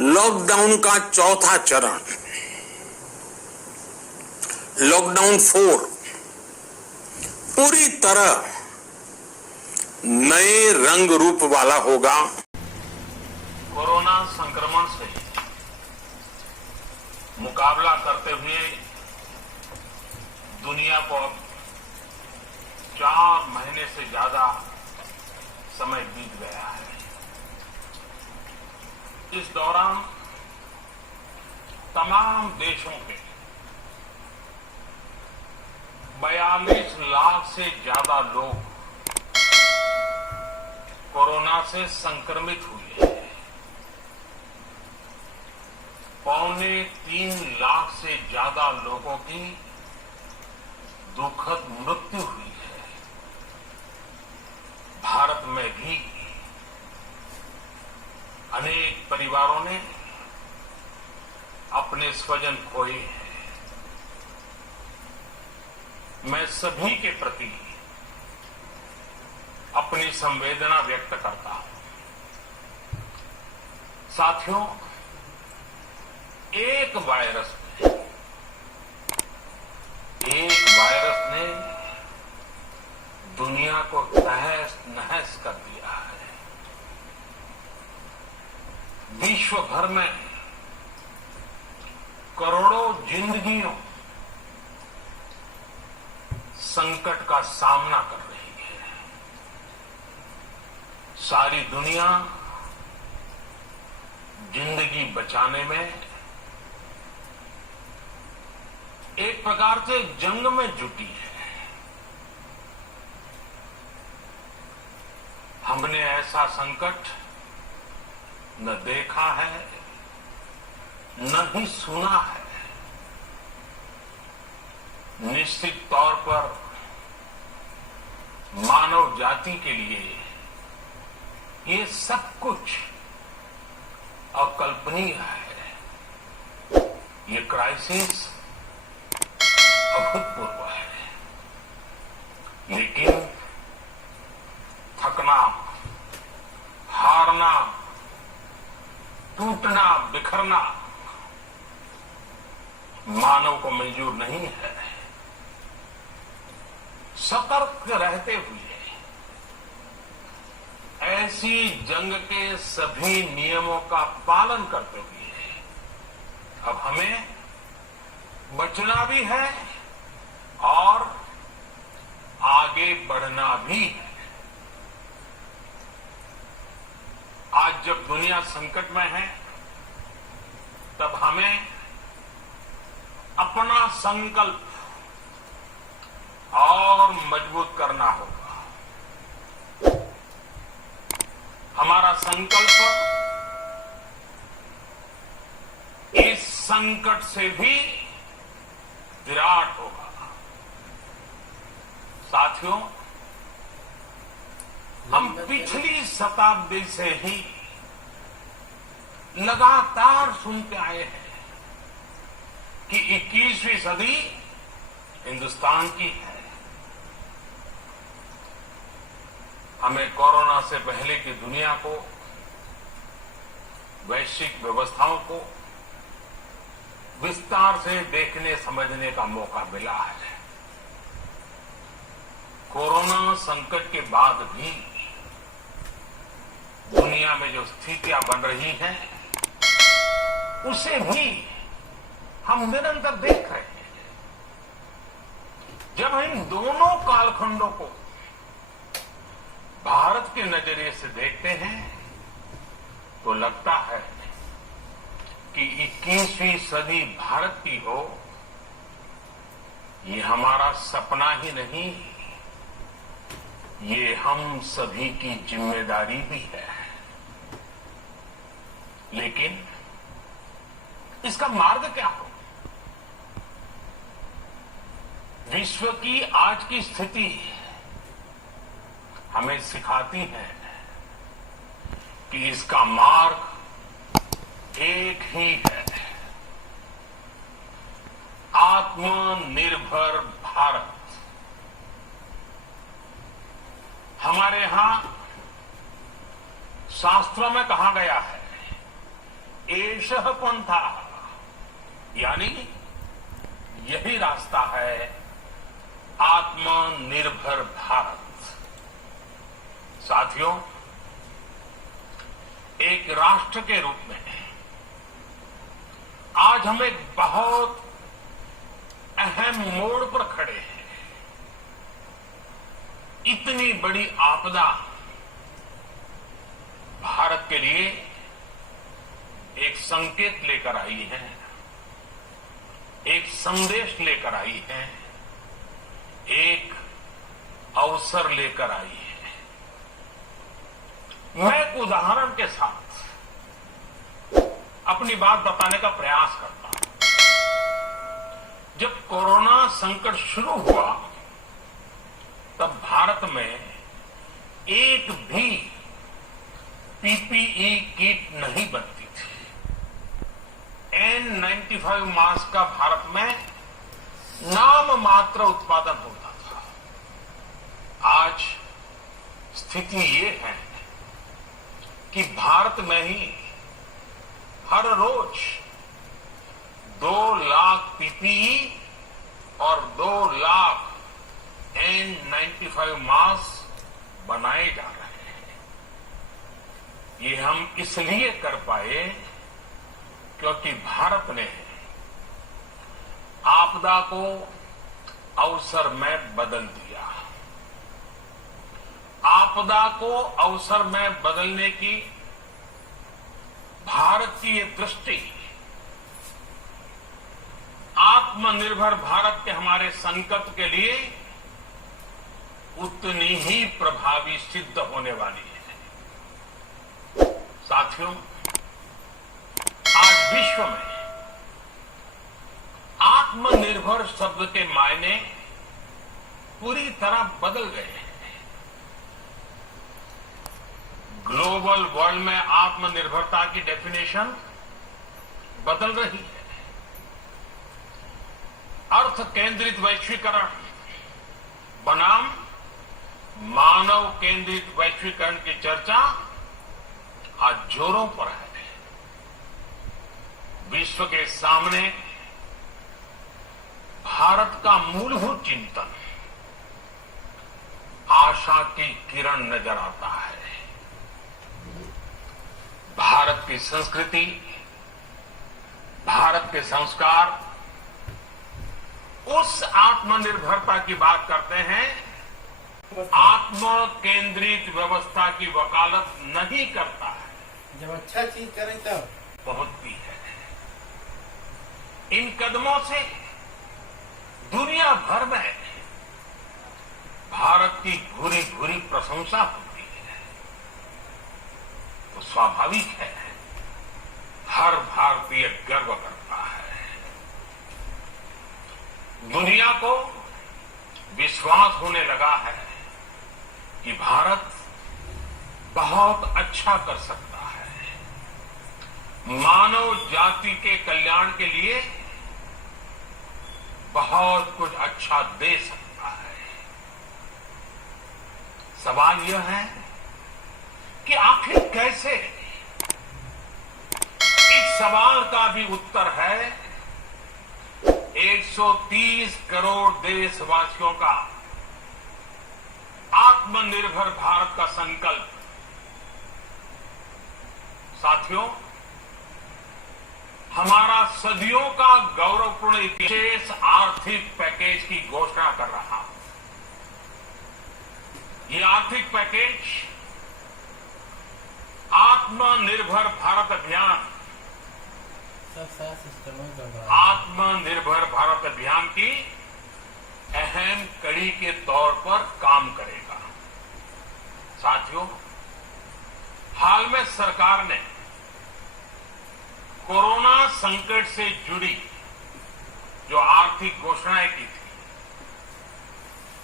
Lockdown का चौथा चरण, लॉकडाउन 4, पूरी तरह नए रंग रूप वाला होगा। कोरोना संक्रमण से मुकाबला करते हुए दुनिया को अब 4 महीने से ज्यादा समय बीत गया है। इस दौरान तमाम देशों के 42 लाख से ज्यादा लोग कोरोना से संक्रमित हुए हैं। 2.25 लाख से ज्यादा लोगों की दुखद मृत्यु हुई है। भारत में भी अनेक परिवारों ने अपने स्वजन खोए हैं। मैं सभी के प्रति अपनी संवेदना व्यक्त करता हूं। साथियों, एक वायरस ने दुनिया को तहस नहस कर दिया है। विश्व भर में करोड़ों जिंदगियों संकट का सामना कर रही है। सारी दुनिया जिंदगी बचाने में एक प्रकार से जंग में जुटी है। हमने ऐसा संकट न देखा है, न ही सुना है। निश्चित तौर पर मानव जाति के लिए ये सब कुछ अकल्पनीय है। ये क्राइसिस अभूतपूर्व है। लेकिन थकना, हारना, टूटना, बिखरना मानव को मंजूर नहीं है। सतर्क रहते हुए ऐसी जंग के सभी नियमों का पालन करते हुए अब हमें बचना भी है और आगे बढ़ना भी है। आज जब दुनिया संकट में है, तब हमें अपना संकल्प और मजबूत करना होगा। हमारा संकल्प इस संकट से भी विराट होगा। साथियों, हम पिछली शताब्दी से ही लगातार सुनते आए हैं कि 21वीं सदी हिंदुस्तान की है। हमें कोरोना से पहले की दुनिया को, वैश्विक व्यवस्थाओं को विस्तार से देखने समझने का मौका मिला है। कोरोना संकट के बाद भी दुनिया में जो स्थितियां बन रही हैं, उसे भी हम निरंतर देख रहे हैं। जब इन दोनों कालखंडों को भारत के नजरिए से देखते हैं, तो लगता है कि 21वीं सदी भारत की हो, ये हमारा सपना ही नहीं, ये हम सभी की जिम्मेदारी भी है। लेकिन इसका मार्ग क्या हो? विश्व की आज की स्थिति हमें सिखाती है कि इसका मार्ग एक ही है, आत्मनिर्भर भारत। हमारे यहां शास्त्रों में कहा गया है, ए एषः पंथा, यानी यही रास्ता है आत्मनिर्भर भारत। साथियों, एक राष्ट्र के रूप में आज हम एक बहुत अहम मोड़ पर खड़े हैं। इतनी बड़ी आपदा भारत के लिए एक संकेत लेकर आई है, एक संदेश लेकर आई है, एक अवसर लेकर आई है। मैं एक उदाहरण के साथ अपनी बात बताने का प्रयास करता हूं। जब कोरोना संकट शुरू हुआ तब भारत में एक भी पीपीई किट नहीं बनती थी। N95 मास्क का भारत में नाम मात्र उत्पादन होता था। आज स्थिति ये है कि भारत में ही हर रोज 2 लाख पीपीई और 2 लाख N95 मास्क बनाए जा रहे हैं। ये हम इसलिए कर पाए क्योंकि भारत ने आपदा को अवसर में बदल दिया। आपदा को अवसर में बदलने की भारत की ये दृष्टि आत्मनिर्भर भारत के हमारे संकल्प के लिए उतनी ही प्रभावी सिद्ध होने वाली है। साथियों, आज विश्व में आत्मनिर्भर शब्द के मायने पूरी तरह बदल गए हैं। ग्लोबल वर्ल्ड में आत्मनिर्भरता की डेफिनेशन बदल रही है। अर्थ केंद्रित वैश्वीकरण बनाम मानव केंद्रित वैश्वीकरण की चर्चा आज जोरों पर है। विश्व के सामने भारत का मूलभूत चिंतन आशा की किरण नजर आता है। भारत की संस्कृति, भारत के संस्कार उस आत्मनिर्भरता की बात करते हैं, आत्म केंद्रित व्यवस्था की वकालत नहीं करता है। जब अच्छा चीज करें तब पहुंचती है। इन कदमों से दुनिया भर में भारत की भूरी भूरी प्रशंसा होती है। तो स्वाभाविक है हर भारतीय गर्व करता है। दुनिया को विश्वास होने लगा है कि भारत बहुत अच्छा कर सकता है, मानव जाति के कल्याण के लिए बहुत कुछ अच्छा दे सकता है। सवाल यह है कि आखिर कैसे? इस सवाल का भी उत्तर है 130 करोड़ देशवासियों का आत्मनिर्भर भारत का संकल्प। साथियों, हमारा सदियों का गौरवपूर्ण विशेष आर्थिक पैकेज की घोषणा कर रहा हूं। ये आर्थिक पैकेज आत्मनिर्भर भारत अभियान, आत्मनिर्भर भारत अभियान की अहम कड़ी के तौर पर काम करेगा। साथियों, हाल में सरकार ने कोरोना संकट से जुड़ी जो आर्थिक घोषणाएं की थी,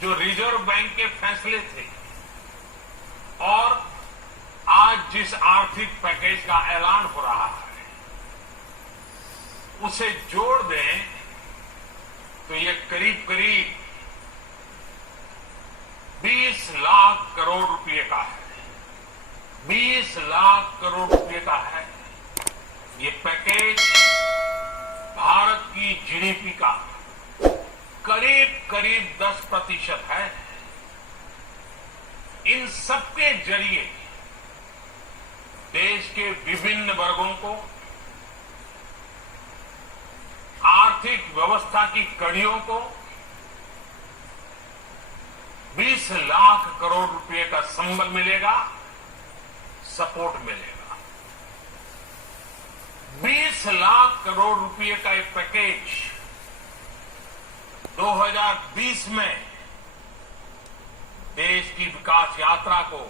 जो रिजर्व बैंक के फैसले थे और आज जिस आर्थिक पैकेज का ऐलान हो रहा है, उसे जोड़ दें तो ये करीब करीब 20 लाख करोड़ रुपए का है। 20 लाख करोड़ रुपए का है ये पैकेज। पैकेज भारत की जीडीपी का करीब करीब 10% है। इन सबके जरिए देश के विभिन्न वर्गों को आर्थिक व्यवस्था की कड़ियों को 20 लाख करोड़ रुपए का संबल मिलेगा, सपोर्ट मिलेगा। 20 लाख करोड़ रुपए का एक पैकेज 2020 में देश की विकास यात्रा को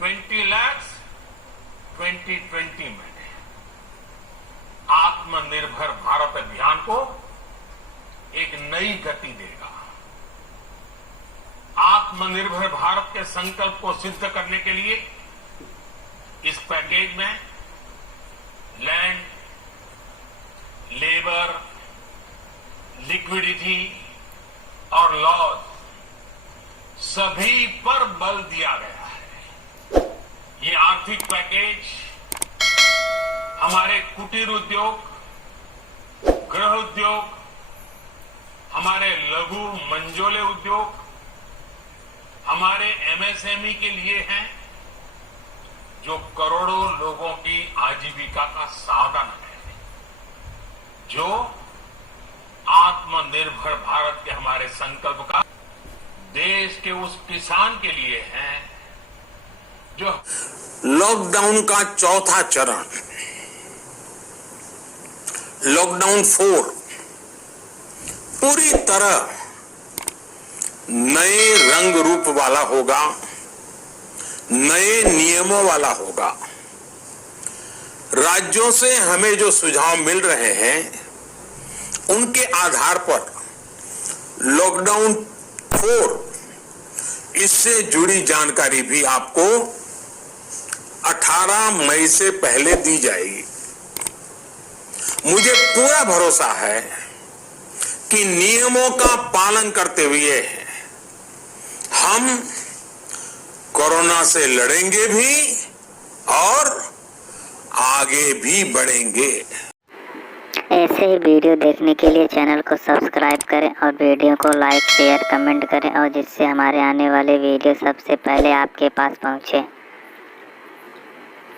20 लाख 2020 में आत्मनिर्भर भारत अभियान को एक नई गति देगा। आत्मनिर्भर भारत के संकल्प को सिद्ध करने के लिए इस पैकेज में लैंड, लेबर, लिक्विडिटी और लॉज सभी पर बल दिया गया है। ये आर्थिक पैकेज हमारे कुटीर उद्योग, गृह उद्योग, हमारे लघु मंझोले उद्योग, हमारे एमएसएमई के लिए हैं, जो करोड़ों लोगों की आजीविका का साधन है, जो आत्मनिर्भर भारत के हमारे संकल्प का देश के उस किसान के लिए है जो लॉकडाउन का चौथा चरण लॉकडाउन 4 पूरी तरह नए रंग रूप वाला होगा, नए नियमों वाला होगा। राज्यों से हमें जो सुझाव मिल रहे हैं उनके आधार पर लॉकडाउन 4 इससे जुड़ी जानकारी भी आपको 18 मई से पहले दी जाएगी। मुझे पूरा भरोसा है कि नियमों का पालन करते हुए हम कोरोना से लड़ेंगे भी और आगे भी बढ़ेंगे। ऐसे ही वीडियो देखने के लिए चैनल को सब्सक्राइब करें और वीडियो को लाइक, शेयर, कमेंट करें और जिससे हमारे आने वाले वीडियो सबसे पहले आपके पास पहुंचे।